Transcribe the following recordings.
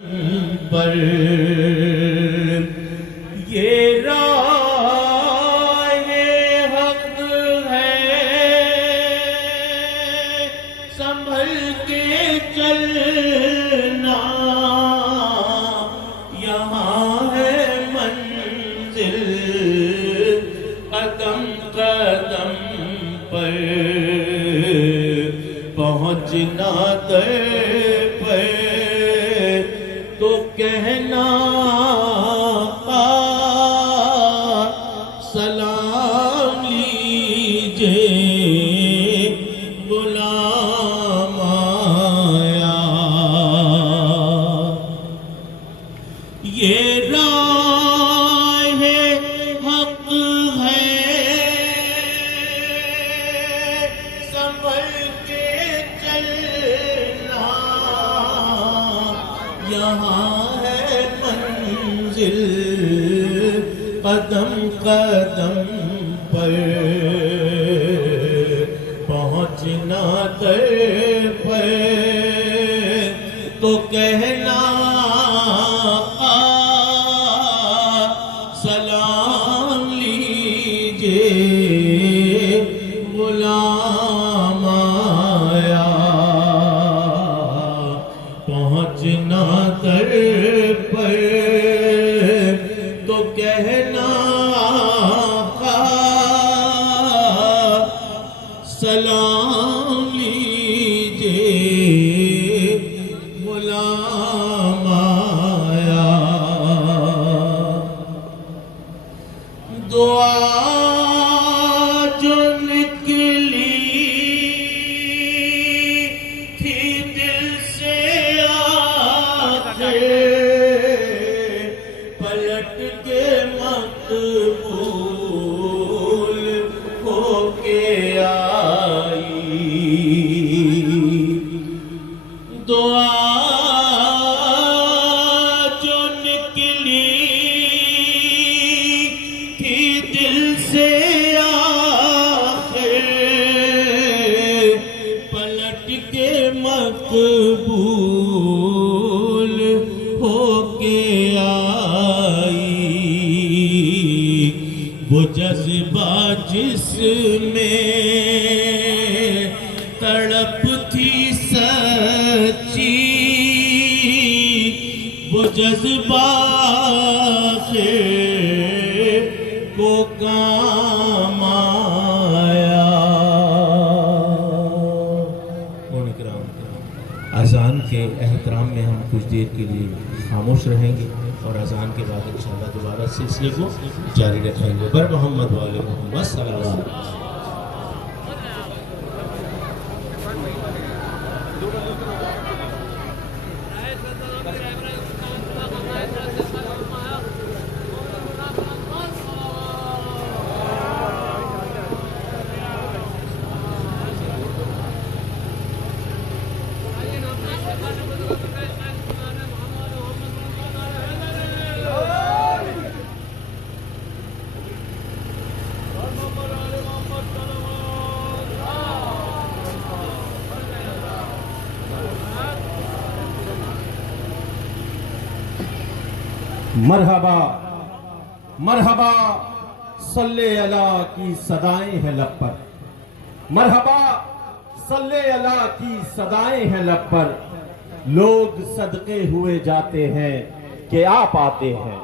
पर ये राह हक है, संभल के चलना, यहाँ है मंजिल कदम कदम पर, पहुँचना दर पर तो कहना सलाम लीजिए गुलाम आया। ये राह हक है, संभल के चलना, यहाँ है मंजिल कदम कदम पर, पहुँचना दर पर तो कहना सलाम लीजिए गुलाम आया। पहुँचना दर पर तो कहना सलाम लीजिए गुलाम आया। दुआ जो निकली थी दिल से आके, पलट के मकबूल होके आई। दुआ जो निकली थी दिल से आखिर, पलट के मकबूल होके आई। वो जज्बा जिसमें तड़प थी सच्ची, वो जज्बा को काम आया। अज़ान के एहतराम में हम कुछ देर के लिए खामोश रहेंगे और अज़ान के बाद इंशाअल्लाह दोबारा सिलसिले को जारी रखेंगे। बर मोहम्मद वाले मोहम्मद सल्लल्लाहु अलैहि वसल्लम। मरहबा मरहबा सल्ले अला की सदाएं हैं लब पर, मरहबा सल्ले अला की सदाएं हैं लब पर, लोग सदके हुए जाते हैं कि आप आते हैं,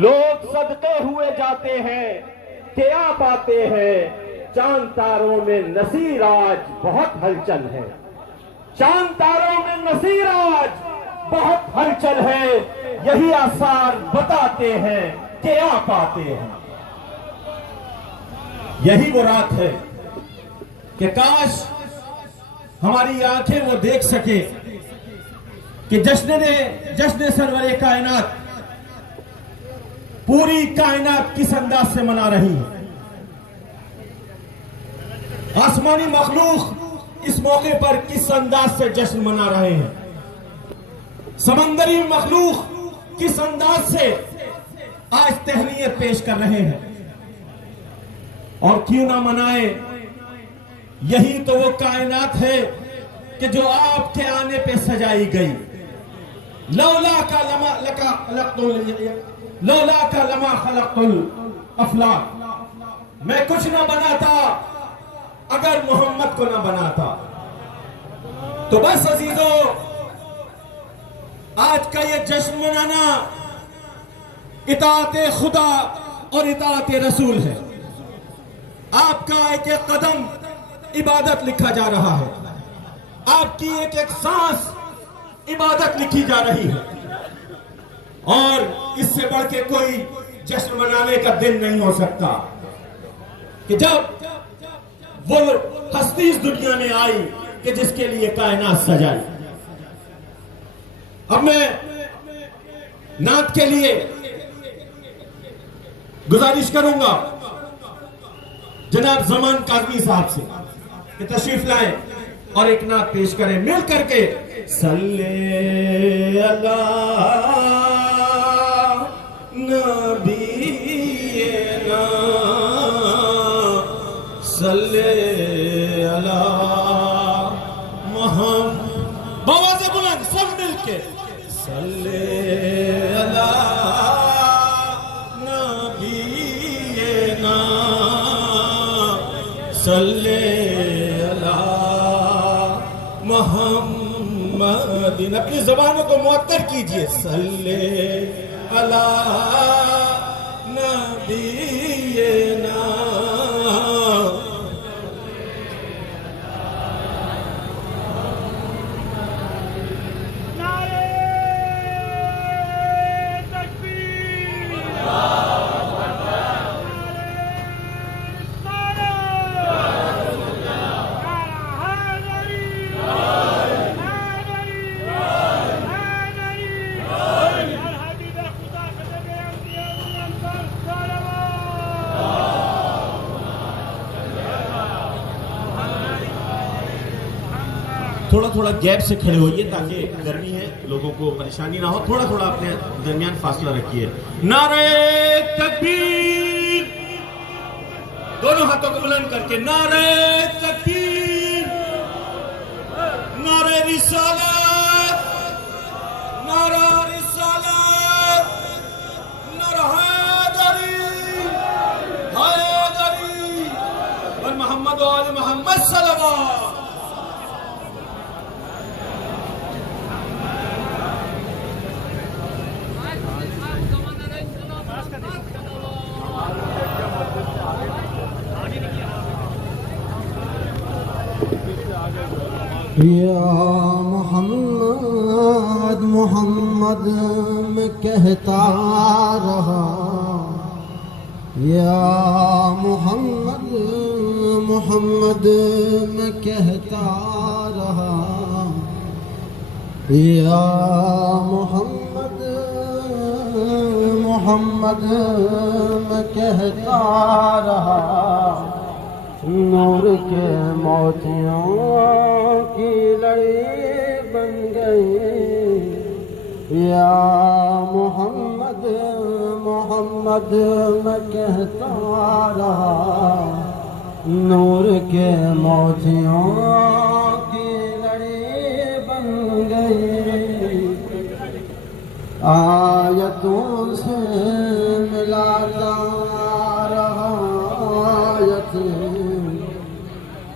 लोग सदके हुए जाते हैं कि आप आते हैं। चांद तारों में नसीर आज बहुत हलचल है, चांद तारों में नसीर आज बहुत हलचल है, यही आसार बताते हैं कि आप आते हैं। यही वो रात है कि काश हमारी आंखें वो देख सके कि जश्न सरवरे कायनात पूरी कायनात किस अंदाज से मना रही है। आसमानी मखलूक इस मौके पर किस अंदाज से जश्न मना रहे हैं, समंदरी मखलूक किस अंदाज से आज तहनीयत पेश कर रहे हैं। और क्यों ना मनाए, यही तो वो कायनात है कि जो आपके आने पे सजाई गई। लौला का लमा खलक़तुल अफलाक, मैं कुछ ना बनाता अगर मोहम्मद को ना बनाता। तो बस अजीजों, आज का ये जश्न मनाना इताअत खुदा और इताअत रसूल है। आपका एक एक कदम इबादत लिखा जा रहा है, आपकी एक एक सांस इबादत लिखी जा रही है, और इससे बढ़ के कोई जश्न मनाने का दिन नहीं हो सकता कि जब वो हस्ती इस दुनिया में आई कि जिसके लिए कायनात सजाई। अब मैं नात के लिए गुजारिश करूंगा जनाब जमान काजमी साहब से कि तशरीफ लाएं और एक नात पेश करें मिल करके। सल्ले अला नबीना सल्ले अला मोहम्मद, आवाज़ बुलंद सब मिलके सल्ले अला नबीना सल्ले अला मोहम्मद। अपनी ज़बानों को मुअत्तर कीजिए। सल्ले अला नबीना। थोड़ा थोड़ा गैप से खड़े होइए ताकि गर्मी है, लोगों को परेशानी ना हो। थोड़ा थोड़ा अपने दरमियान फासला रखिए। नारे तकबीर, दोनों हाथों को बुलंद करके नारे तकबीर, नारे रिसालत, नारा रिसालत, नारा हैदरी, हैदरी और मोहम्मद व आले मोहम्मद सल्लल्लाहु। या मोहम्मद मोहम्मद मैं कहता रहा, या मोहम्मद मोहम्मद मैं कहता रहा, या मोहम्मद मोहम्मद मैं कहता रहा। नूर के मोतियों की लड़ी बन गई, या मोहम्मद मोहम्मद मैं कहता रहा। नूर के मोतियों की लड़ी बन गई, आयतों से मिलाता रहा,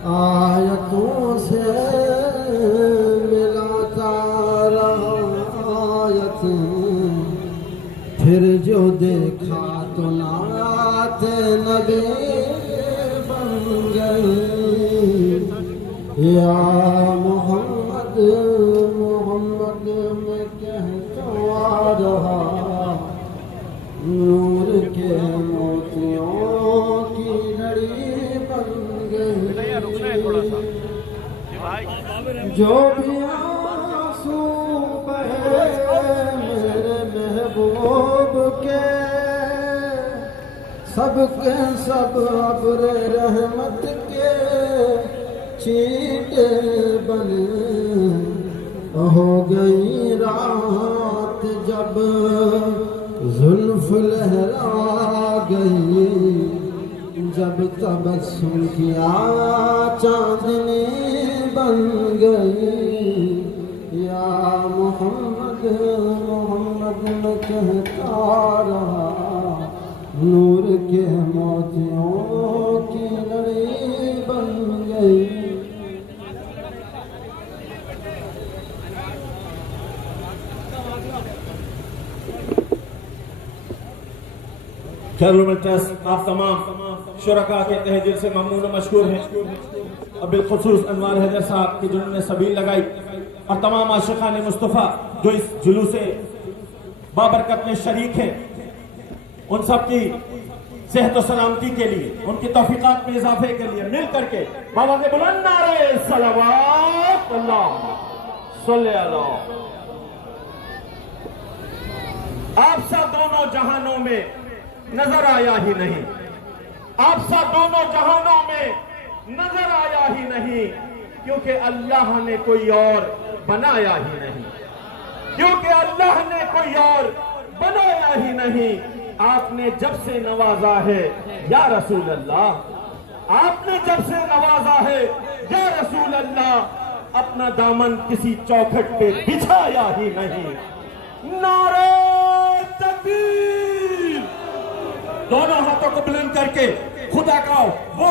आयतों से मिलाता रहा आयत। फिर जो देखा तो नात नबी बन गई, या मोहम्मद मोहम्मद मैं कहता रहा। नूर के मोतियों की लड़ी बन गई, जो भी आंसू बहे मेरे महबूब के, सबके सब अब्र रहमत के चीटे बने। हो गई रात जब जुल्फ लहरा गई, जब तबस्सुम किया चांदनी बन गई, या मोहम्मद मोहम्मद में कहता रहा, नूर के मोतियों की लड़ी बन गई। खैरुल ट्रस्ट आप तमाम शुरका के तहे दिल से ममनून और मशकूर हैं, और बिलखुसूस अनवार हैदर साहब की जिन्होंने सबील लगाई, और तमाम आशिकान मुस्तफ़ा जो इस जुलूसे बाबरकत में शरीक हैं, उन सब की सेहत और सलामती के लिए, उनकी तौफीकात में इजाफे के लिए मिल करके बाबा के बुलंद नारे सलावत अल्लाहुम्मा सल्ली अला। आप सा दोनों जहानों में नजर आया ही नहीं, आप सा दोनों जहानों में नजर आया ही नहीं, क्योंकि अल्लाह ने कोई और बनाया ही नहीं, क्योंकि अल्लाह ने कोई और बनाया ही नहीं। आपने जब से नवाजा है या रसूल अल्लाह, आपने जब से नवाजा है या रसूल अल्लाह, अपना दामन किसी चौखट पे बिछाया ही नहीं। नारे तकबीर, दोनों हाथों को बुलंद करके खुदा का वो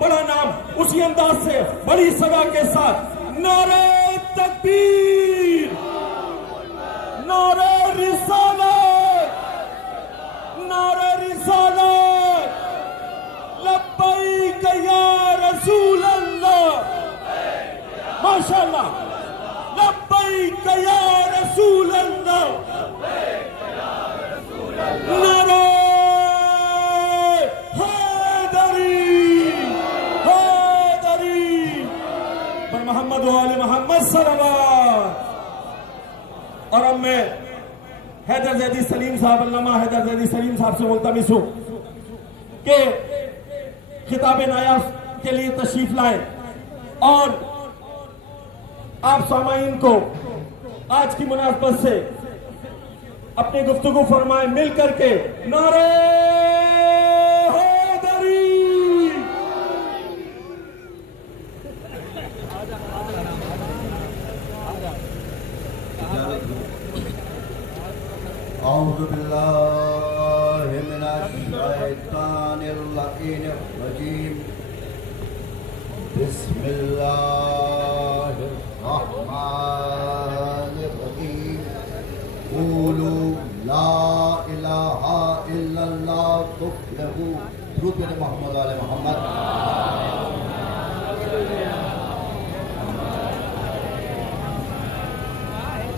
बड़ा नाम उसी अंदाज से बड़ी सदा के साथ नारे तकबीर, नारे रिसालत, नारे रिसालत, लब्बैक या रसूल अल्लाह, माशाअल्लाह, लब्बैक या रसूल अल्लाह, नारे मोहम्मद वाले मोहम्मद सल्लल्लाहु। और अब मैं हैदर जैदी सलीम साहब, अल्लामा हैदर जैदी सलीम साहब से मुल्तमिस हूं कि खिताब नायाब के लिए तशरीफ लाए और आप सामाईन को आज की मुनासबत से अपनी गुफ्तगू फरमाए मिल करके नारे औज़ु बिल्लाहि मिनश शैतानिर रजीम, बिस्मिल्लाहिर रहमानिर रहीम, क़ूलू ला इलाहा इल्लल्लाह तुफ़्लिहू। दुरूद मोहम्मद वाले मोहम्मद।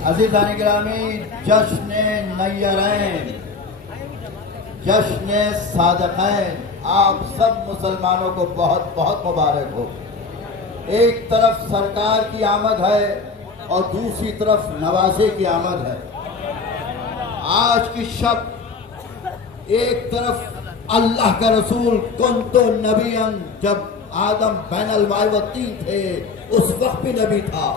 अज़ीज़ान गिरामी, जश्न नय्यरैन, जश्न सादक़ैन आप सब मुसलमानों को बहुत बहुत मुबारक हो। एक तरफ सरकार की आमद है और दूसरी तरफ नवाजे की आमद है। आज की शब एक तरफ अल्लाह का रसूल कुंतु नबियन, जब आदम बैनल माए व तीन थे उस वक्त भी नबी था,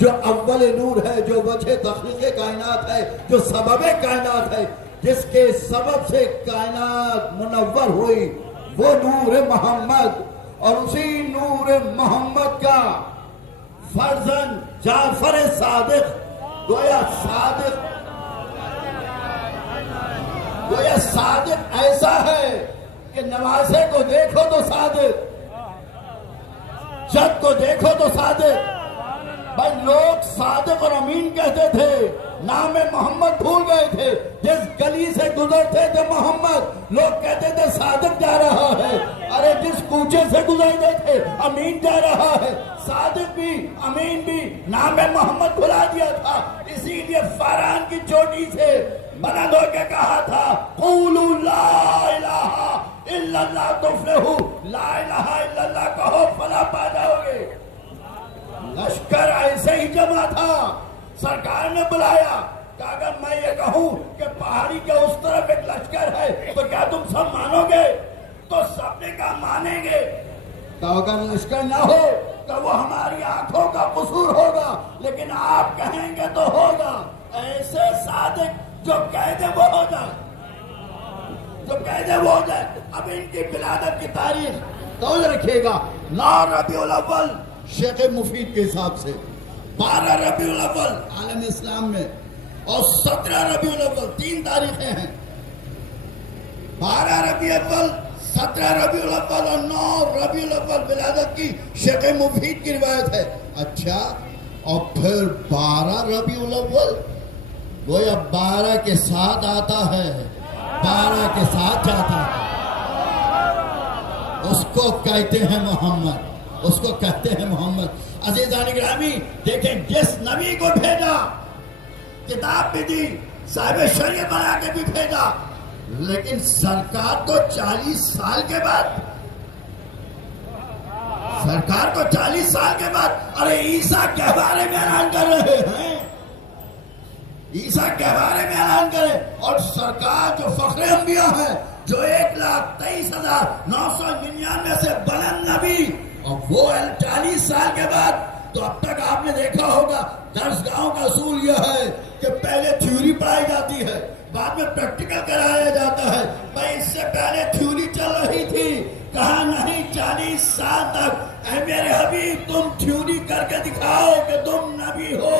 जो अव्वल नूर है, जो वजह तख्लीक़ कायनात है, जो सबब कायनात है, जिसके सबब से कायनात मुनव्वर हुई, वो नूर मोहम्मद। और उसी नूर मोहम्मद का फर्जन जाफर सादिक, गोया सादिक ऐसा है कि नवासे को देखो तो सादिक, जद को देखो तो सादिक। भाई लोग सादिक और अमीन कहते थे, नाम मोहम्मद भूल गए थे। जिस गली से गुजरते थे मोहम्मद, लोग कहते थे सादिक जा रहा है। अरे जिस कूचे से गुजरते थे अमीन जा रहा है। सादिक भी अमीन भी नाम मोहम्मद भुला दिया था। इसीलिए फरहान की चोटी से बुलंद होकर कहा था, क़ूलू ला इलाहा इल्लल्लाह तुफ़्लिहू, ला इलाहा इल्लल्लाह कहो फला पा जाओगे। लश्कर ऐसे ही जमा था, सरकार ने बुलाया, अगर मैं ये कहूं कि पहाड़ी के उस तरफ एक लश्कर है तो क्या तुम सब मानोगे? तो सबने कहा मानेंगे। तो अगर लश्कर ना हो तो वो हमारी आंखों का कसूर होगा, लेकिन आप कहेंगे तो होगा। ऐसे सादिक जो कह दे वो हो जाए, जो कह दे वो हो जाए। अब इनकी विलादत की तारीख तो रखिएगा, 9 रबीउल अव्वल शेख मुफीद के हिसाब से, 12 रबीउल अव्वल आलम इस्लाम में और 17 रबीउल अव्वल 3 तारीखें हैं। 12 रबीउल अव्वल, 17 रबीउल अव्वल और 9 रबीउल अव्वल विलादत की शेख मुफीद की रिवायत है। अच्छा, और फिर 12 रबीउल अव्वल गोया 12 के साथ आता है, 12 के साथ जाता है। उसको कहते हैं मोहम्मद, उसको कहते हैं मोहम्मद। अज़ीज़ान गिरामी, देखें जिस नबी को भेजा, किताब भी दी, साहिब शरीयत बना के भी भेजा, लेकिन सरकार को 40 साल के बाद, सरकार को 40 साल के बाद, अरे ईसा के बारे में ऐलान कर रहे हैं, ईसा के बारे में ऐलान करें। और सरकार जो फख्रे अंबिया है, जो 1,23,999 से बुलंद नबी, और वो 40 साल के बाद। तो अब तक आपने देखा होगा दर्सगाहों का असूल यह है कि पहले थ्योरी पढ़ाई जाती है, बाद में प्रैक्टिकल कराया जाता है। भाई इससे पहले थ्योरी चल रही थी, कहा नहीं 40 साल तक ऐ मेरे हबीब तुम थ्योरी करके दिखाओ कि तुम नबी हो,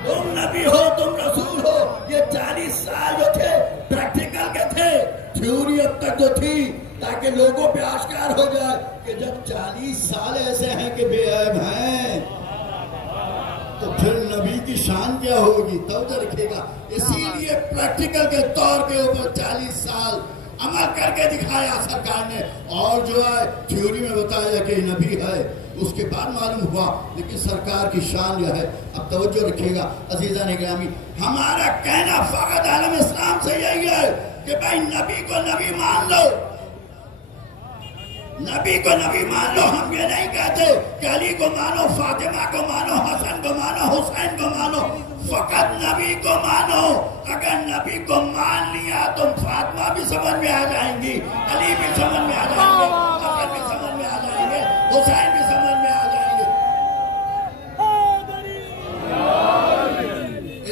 तुम नबी हो, तुम रसूल हो। ये 40 साल जो थे प्रैक्टिकल के थे, थ्योरी अब तक जो थी ताकि लोगों पे आश्कार हो जाए कि जब 40 साल ऐसे हैं कि बेऐब हैं, तो फिर नबी की शान क्या होगी, तवज्जो रखिएगा। इसीलिए प्रैक्टिकल के तौर के ऊपर 40 साल अमल करके दिखाया सरकार ने। और जो है थ्योरी में बताया कि नबी है, उसके बाद मालूम हुआ, लेकिन सरकार की शान यह है। अब तवज्जो रखिएगा अज़ीज़ान गिरामी, हमारा कहना फ़कत आलम इस्लाम से यही है कि भाई नबी को नबी मान लो, नबी को नबी मान लो। हम ये नहीं कहते कि अली को मानो, फातिमा को मानो, हसन को मानो, हुसैन को मानो, फकत नबी को मानो। अगर नबी को मान लिया तो फातिमा भी समझ में आ जाएंगी, अली भी समझ में आ जाएंगे, हसन भी समझ में आ जाएंगे, हुसैन भी समझ में आ जाएंगे।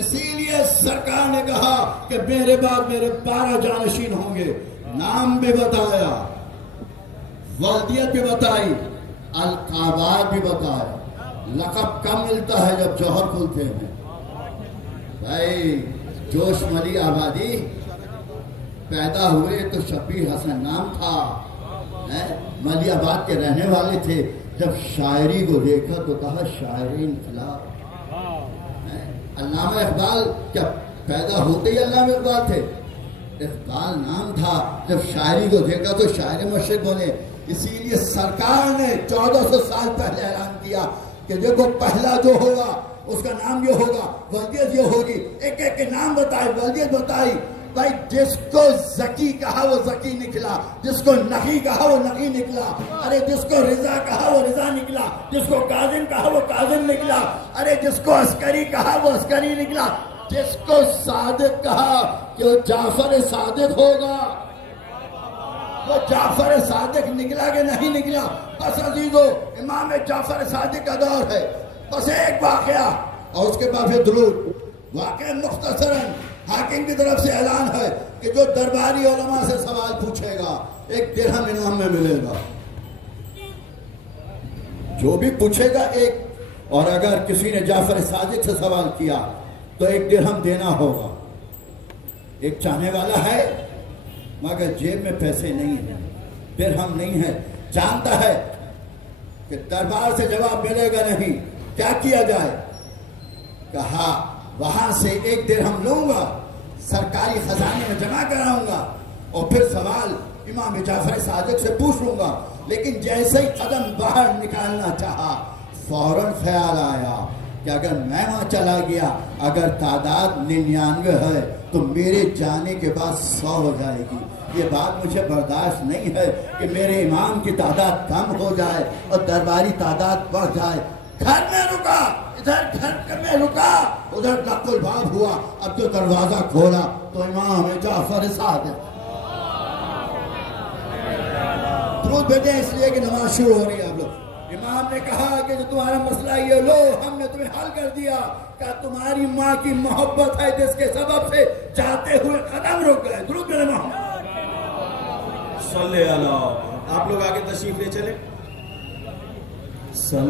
इसीलिए सरकार ने कहा कि मेरे बाद मेरे 12 जानशीन होंगे। नाम भी बताया, वल्दियत भी बताई, अलकाबात भी बताया। लक़ब कब मिलता है जब जौहर खुलते हैं। भाई जोश मली आबादी पैदा हुए तो शब्बीर हसन नाम था, मलियाबाद के रहने वाले थे। जब शायरी को देखा तो कहा शायरी इनकलाब। अल्लामा इकबाल क्या पैदा होते ही अल्लामा इकबाल थे? इकबाल नाम था। जब शायरी को देखा तो शायर मशरिक बने। इसीलिए सरकार ने 1400 साल पहले ऐलान किया कि देखो पहला जो होगा उसका नाम ये होगा, वल्दियत ये होगी। एक एक के नाम बताए, वल्दियत बताई। भाई जिसको ज़की कहा वो ज़की निकला, जिसको नकी कहा वो नकी निकला, अरे जिसको रिजा कहा वो रिजा निकला, जिसको काजिम कहा वो काजिम निकला, अरे जिसको अस्करी कहा वो अस्करी निकला, जिसको सादिक कहा कि वो जाफर सादिक होगा, वो जाफर सादिक निकला कि नहीं निकला। बस अजीजो, इमाम जाफर सादिक का दौर है। बस एक वाकया और उसके बाद फिर दुरूद। वाकया मुख्तसरन हाकिम की तरफ से ऐलान है कि जो दरबारी उलमा से सवाल पूछेगा 1 दिरहम इनाम में मिलेगा। जो भी पूछेगा 1, और अगर किसी ने जाफर सादिक से सवाल किया तो 1 दिरहम देना होगा। एक चाहने वाला है मगर जेब में पैसे नहीं है, दिरहम नहीं है, जानता है कि दरबार से जवाब मिलेगा नहीं, क्या किया जाए? कहा वहां से 1 दिरहम लूंगा, सरकारी खजाने में जमा कराऊंगा और फिर सवाल इमाम जाफर सादिक से पूछ लूंगा। लेकिन जैसे ही कदम बाहर निकालना चाहा, फौरन ख्याल आया कि अगर मैं वहां चला गया, अगर तादाद 99 है तो मेरे जाने के बाद 100 हो जाएगी। ये बात मुझे बर्दाश्त नहीं है कि मेरे इमाम की तादाद कम हो जाए और दरबारी तादाद बढ़ जाए। घर में रुका, इधर घर में रुका, उधर नकुल बाब हुआ। अब जो दरवाजा खोला तो इमाम जाफर सादिक। दुरूद भेजें इसलिए कि नमाज शुरू हो रही है। आप लोग, इमाम ने कहा कि जो तुम्हारा मसला ये लो, हमने तुम्हें हल कर दिया। क्या तुम्हारी माँ की मोहब्बत है जिसके सबब से जाते हुए कदम रुक गए? दुरूद भेजें मोहम्मद सल्लल्लाहु अलैहि वसल्लम। आप लोग आगे तशरीफ ले चले।